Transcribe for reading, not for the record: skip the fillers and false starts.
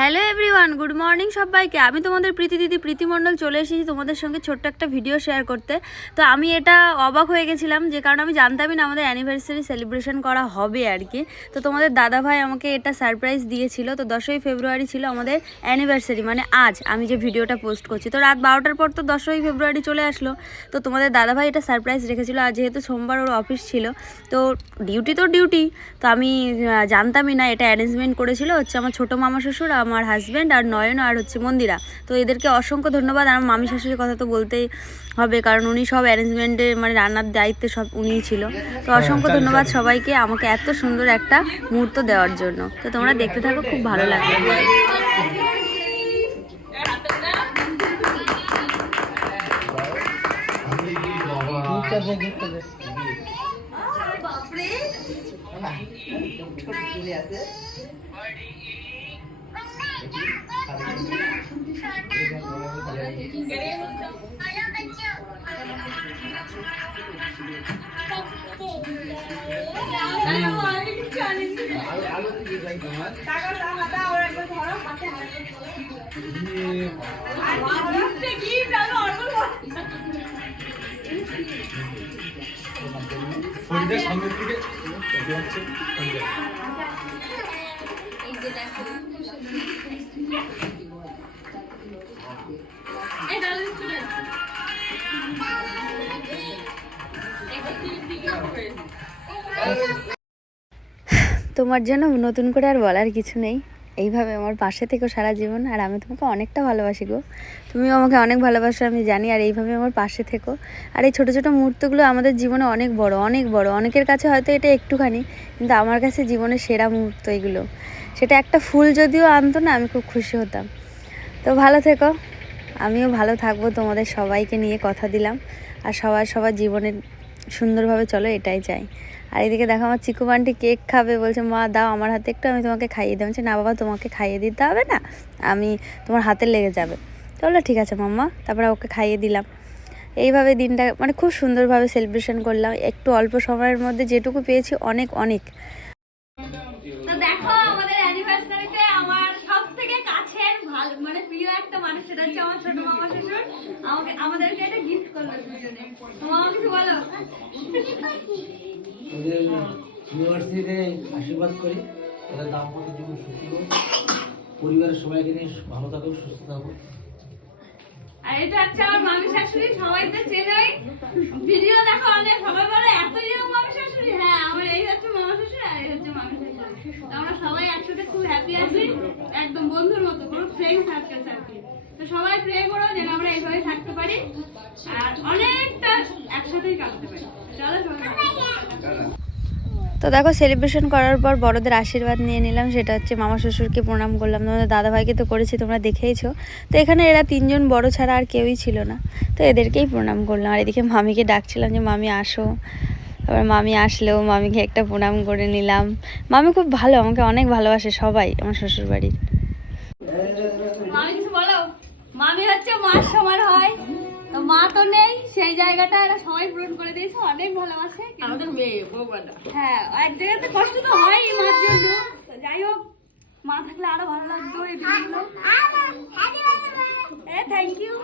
Hello everyone, good morning সবাইকে। আমি তোমাদের প্রীতি দিদি প্রীতি মণ্ডল চলে এসেছি তোমাদের সঙ্গে ছোট্ট একটা ভিডিও শেয়ার করতে। তো আমি এটা অবাক হয়ে গেছিলাম, যে কারণ আমি জানতামই না আমাদের অ্যানিভার্সারি সেলিব্রেশন করা হবে আর কি। তো তোমাদের দাদাভাই আমাকে এটা সারপ্রাইজ দিয়েছিল। তো 10ই ফেব্রুয়ারি ছিল আমাদের অ্যানিভার্সারি, মানে আজ আমি যে ভিডিওটা পোস্ট করছি। তো রাত 12টার পর তো 10ই ফেব্রুয়ারি চলে আসলো। তো তোমাদের দাদাভাই এটা সারপ্রাইজ রেখেছিল। আর যেহেতু সোমবার ওর অফিস ছিল, তো ডিউটি তো আমি জানতামই না। এটা অ্যারেঞ্জমেন্ট করেছিল হচ্ছে আমার ছোটো মামা শ্বশুর, আমার হাজব্যান্ড আর নয়ন আর হচ্ছে মন্দিরা। তো এদেরকে অসংখ্য ধন্যবাদ। আর মামি শাশুড়ির কথা তো বলতেই হবে, কারণ উনি সব অ্যারেঞ্জমেন্টে মানে রান্নার দায়িত্বে সব উনিই ছিল। তো অসংখ্য ধন্যবাদ সবাইকে আমাকে এত সুন্দর একটা মুহূর্ত দেওয়ার জন্য। তো তোমরা দেখতে থাকো, খুব ভালো লাগবে। তোমার জন্য নতুন করে আর বলার কিছু নেই। এইভাবে আমার পাশে থেকো সারা জীবন। আর আমি তোমাকে অনেকটা ভালোবাসি গো, তুমিও আমাকে অনেক ভালোবাসো আমি জানি। আর এইভাবে আমার পাশে থেকো। আর এই ছোটো ছোটো মুহূর্তগুলো আমাদের জীবনে অনেক বড়, অনেক বড়। অনেকের কাছে হয়তো এটা একটুখানি, কিন্তু আমার কাছে জীবনের সেরা মুহূর্ত এগুলো। সেটা একটা ফুল যদিও আনতো না, আমি খুব খুশি হতাম। তো ভালো থেকো, আমিও ভালো থাকবো। তোমাদের সবাইকে নিয়ে কথা দিলাম। আর সবার জীবনের সুন্দরভাবে চলো, এটাই চাই। আর এদিকে দেখো আমার চিকু বান্টি কেক খাবে, বলছে মা দাও আমার হাতে একটু, আমি তোমাকে খাইয়ে দিই। বলছে না বাবা, তোমাকে খাইয়ে দিতে হবে না, আমি তোমার হাতে লেগে যাবে। তো বললো ঠিক আছে মাম্মা। তারপরে ওকে খাইয়ে দিলাম। এইভাবে দিনটা মানে খুব সুন্দরভাবে সেলিব্রেশন করলাম। একটু অল্প সময়ের মধ্যে যেটুকু পেয়েছি অনেক অনেক। তো দেখো আমাদের অ্যানিভার্সারিতে আমার সবথেকে কাছের ভালো মানে প্রিয় একটা মানুষ, সেটা হচ্ছে আমার ছোট মামা শ্বশুর। আমাদেরকে একটা গিফট করলো দুজনে। মামা কিছু বলো। ওদের ইউনিভার্সিটিতে আশীর্বাদ করি, ওদের দাম্পত্য জীবন সুখী হোক, পরিবারের সবাইকে নিয়ে ভালো থাকুক, সুস্থ থাকুক। আর এটা হচ্ছে আমার মামি শাশুড়ি, সবাই তো চেনেই, ভিডিও দেখো অনেক, সবাই বলে এত ইয়ং মামি শাশুড়ি। হ্যাঁ, আমার এই হচ্ছে মামা শ্বশুর আর এই হচ্ছে মামি শাশুড়ি। আমরা সবাই একসাথে খুব হ্যাপি আছি, একদম বন্ধুর মতো, কোনো ফ্রেন্ড সার্কেল থাকি। তো সবাই প্রে করো যেন আমরা এইভাবে থাকতে পারি আর অনেকটা একসাথেই কাটাতে পারি। চলো সবাই। তো দেখো সেলিব্রেশন করার পর বড়দের আশীর্বাদ নিয়ে নিলাম। সেটা হচ্ছে মামা শ্বশুরকে প্রণাম করলাম, তোমাদের দাদাভাইকে তো করেছি, তোমরা দেখেইছো। তো এখানে এরা তিনজন বড় ছাড়া আর কেউই ছিল না, তো এদেরকেই প্রণাম করলাম। আর এদিকে মামিকে ডাকছিলাম যে মামি আসো। তারপর মামি আসলেও মামিকে একটা প্রণাম করে নিলাম। মামি খুব ভালো, আমাকে অনেক ভালোবাসে সবাই আমার শ্বশুর বাড়ির। মামি কিছু বলো। মামি হচ্ছে মার সমান হয়, মা তো নেই, সেই জায়গাটা এরা সবাই পূরণ করে দিয়েছে, অনেক ভালোবাসে আমাদের মেয়ে বৌমাটা। হ্যাঁ, এক জায়গাতে কষ্ট তো হয় মার জন্য। যাই হোক, মা থাকলে আরো ভালো লাগতো এই দিনগুলো। Thank you.